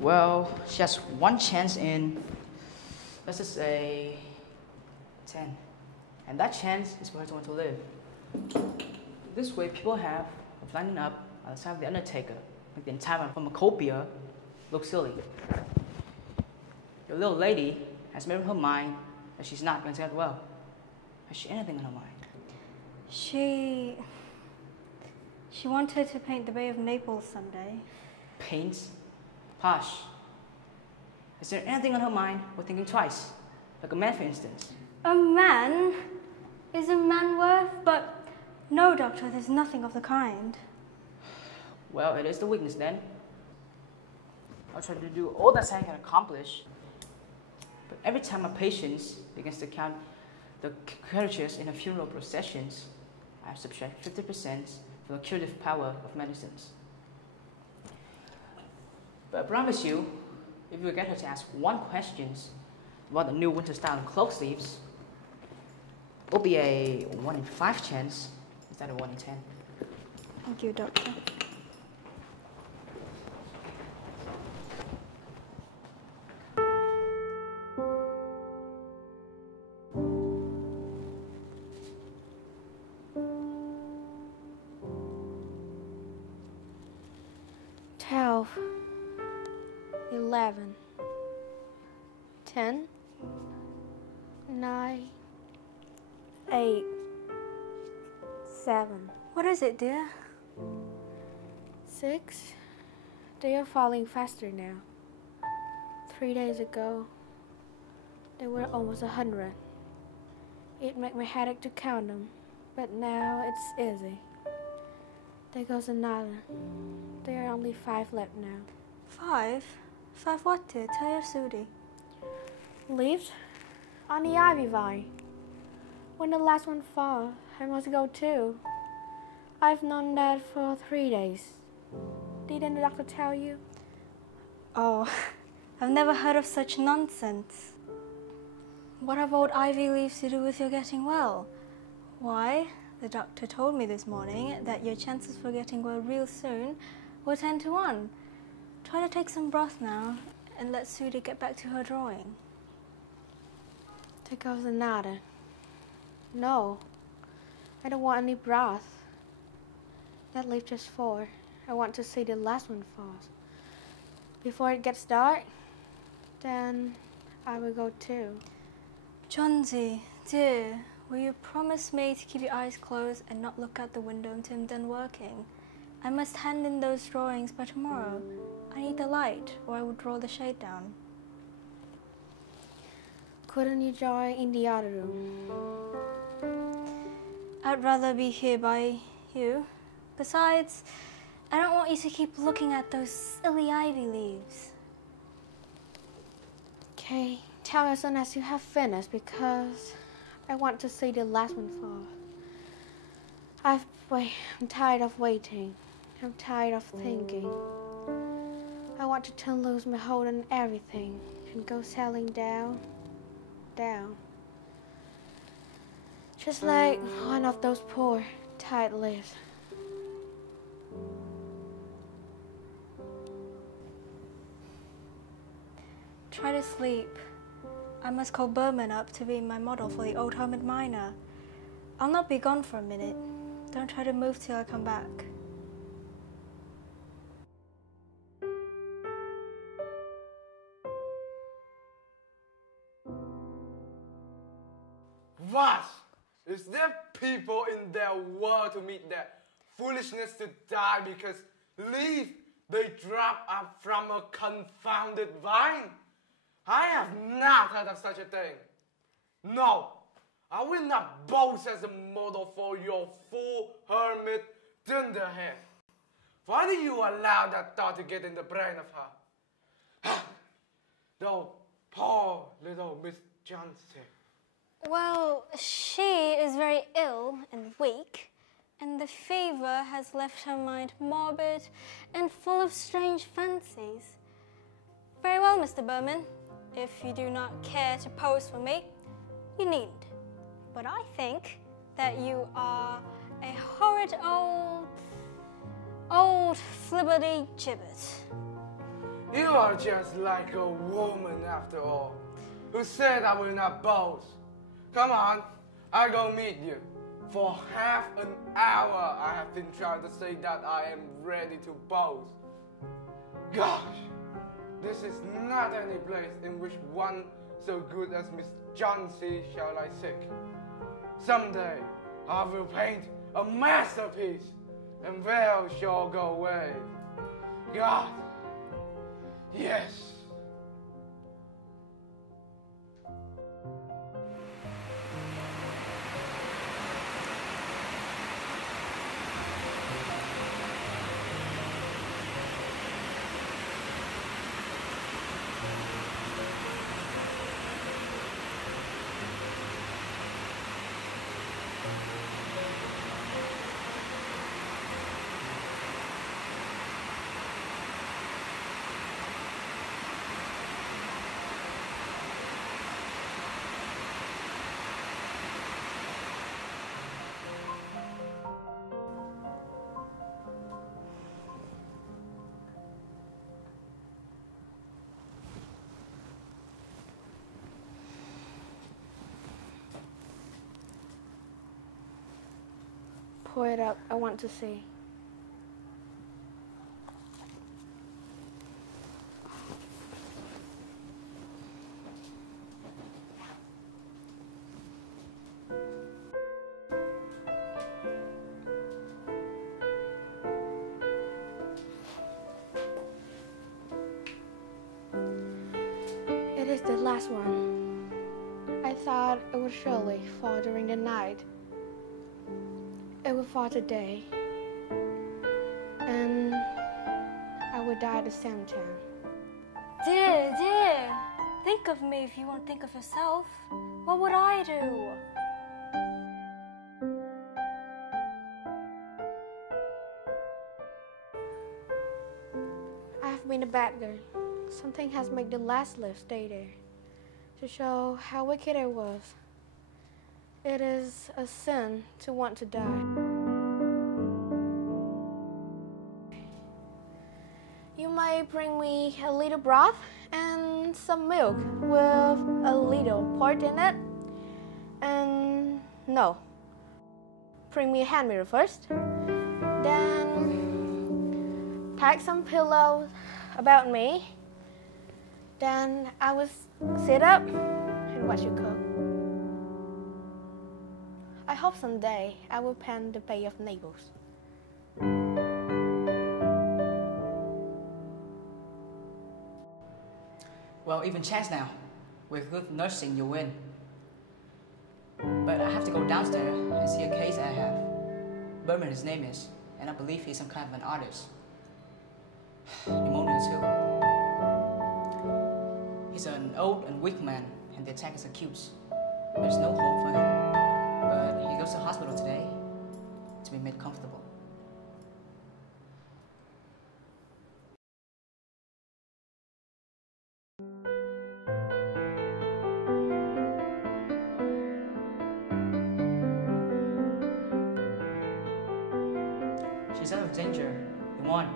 Well, she has one chance in, let's just say, 10. And that chance is for her to want to live. This way, people have of lining up on the side of the undertaker, make the entire pharmacopoeia look silly. Your little lady has made up her mind that she's not going to get well. Has she anything on her mind? She wanted to paint the Bay of Naples someday. Paints? Posh. Is there anything on her mind worth thinking twice? Like a man, for instance. A man? Is a man worth? But no, Doctor, there's nothing of the kind. Well, it is the weakness then. I'll try to do all that I can accomplish. But every time a patient begins to count the carriages in her funeral processions, I subtract 50% from the curative power of medicines. But I promise you, if you get her to ask one question about the new winter style cloak sleeves, it will be a 1 in 5 chance instead of 1 in 10. Thank you, Doctor. Twelve, 11, 10, 9, 8, 7. What is it, dear? 6. They are falling faster now. 3 days ago, they were almost 100. It made my headache to count them, but now it's easy. There goes another. There are only 5 left now. 5? 5 what, dear? Tell your CUÄI. Leaves? On the ivy vine. When the last one falls, I must go too. I've known that for 3 days. Didn't the doctor tell you? Oh, I've never heard of such nonsense. What have old ivy leaves to do with your getting well? Why, the doctor told me this morning that your chances for getting well real soon were 10 to 1. Try to take some broth now and let CUÄI get back to her drawing. There goes another. No, I don't want any broth. That leaves just 4. I want to see the last one falls. Before it gets dark, then I will go too. Johnsy, dear, will you promise me to keep your eyes closed and not look out the window until I'm done working? I must hand in those drawings by tomorrow. I need the light, or I would draw the shade down. Couldn't you draw in the other room? I'd rather be here by you. Besides, I don't want you to keep looking at those silly ivy leaves. Okay, tell me as soon as you have finished because I want to see the last one fall. I'm tired of waiting. I'm tired of thinking. I want to turn loose my hold on everything and go sailing down, down. Just like one of those poor, tired leaves. Try to sleep. I must call Berman up to be my model for the old hermit miner. I'll not be gone for a minute. Don't try to move till I come back. What? Is there people in their world to meet their foolishness to die because leaf they drop up from a confounded vine? I have not heard of such a thing. No, I will not boast as a model for your fool hermit dunderhead. Why do you allow that thought to get in the brain of her? Though poor little Miss Johnson. Well, she is very ill and weak, and the fever has left her mind morbid and full of strange fancies. Very well, Mr. Berman. If you do not care to pose for me, you needn't. But I think that you are a horrid old flibbity-gibbet. You are just like a woman after all, who said I will not boast. Come on, I go meet you. For half an hour I have been trying to say that I am ready to boast. Gosh, this is not any place in which one so good as Miss Johnsy shall I seek. Someday I will paint a masterpiece, and thou shall go away. God, yes. Pour it up, I want to see. It is the last one. I thought it would surely fall during the night. It would fall today, and I would die at the same time. Dear, think of me if you won't think of yourself. What would I do? I have been a bad girl. Something has made the last lift stay there, to show how wicked I was. It is a sin to want to die. You may bring me a little broth and some milk with a little port in it. And no, bring me a hand mirror first. Then pack some pillows about me. Then I will sit up and watch you cook. I hope someday I will pen the Bay of Naples. Well, even chance now. With good nursing, you win. But I have to go downstairs and see a case I have. Berman, his name is, and I believe he's some kind of an artist. Pneumonia too. He's an old and weak man, and the attack is acute. There's no hope for him. But he goes to the hospital today to be made comfortable. She's out of danger. You won.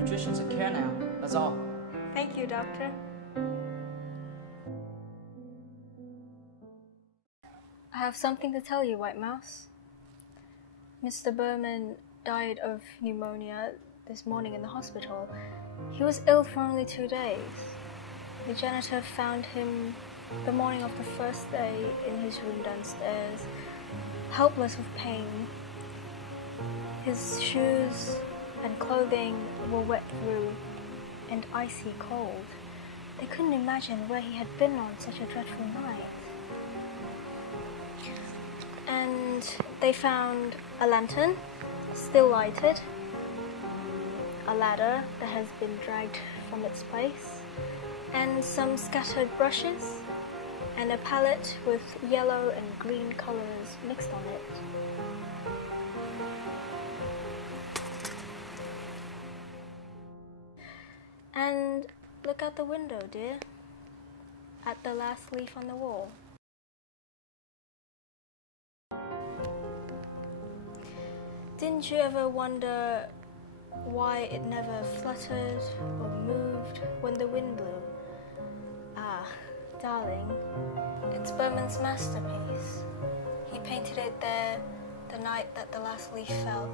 Nutrition's a care now. That's all. Thank you, doctor. I have something to tell you, White Mouse. Mr. Berman died of pneumonia this morning in the hospital. He was ill for only 2 days. The janitor found him the morning of the first day in his room downstairs, helpless with pain. His shoes and clothing were wet through and icy cold. They couldn't imagine where he had been on such a dreadful night. And they found a lantern, still lighted, a ladder that has been dragged from its place, and some scattered brushes, and a palette with yellow and green colors mixed on it. And look out the window, dear, at the last leaf on the wall. Didn't you ever wonder why it never fluttered or moved when the wind blew. Ah, darling, it's Berman's masterpiece. He painted it there the night that the last leaf fell.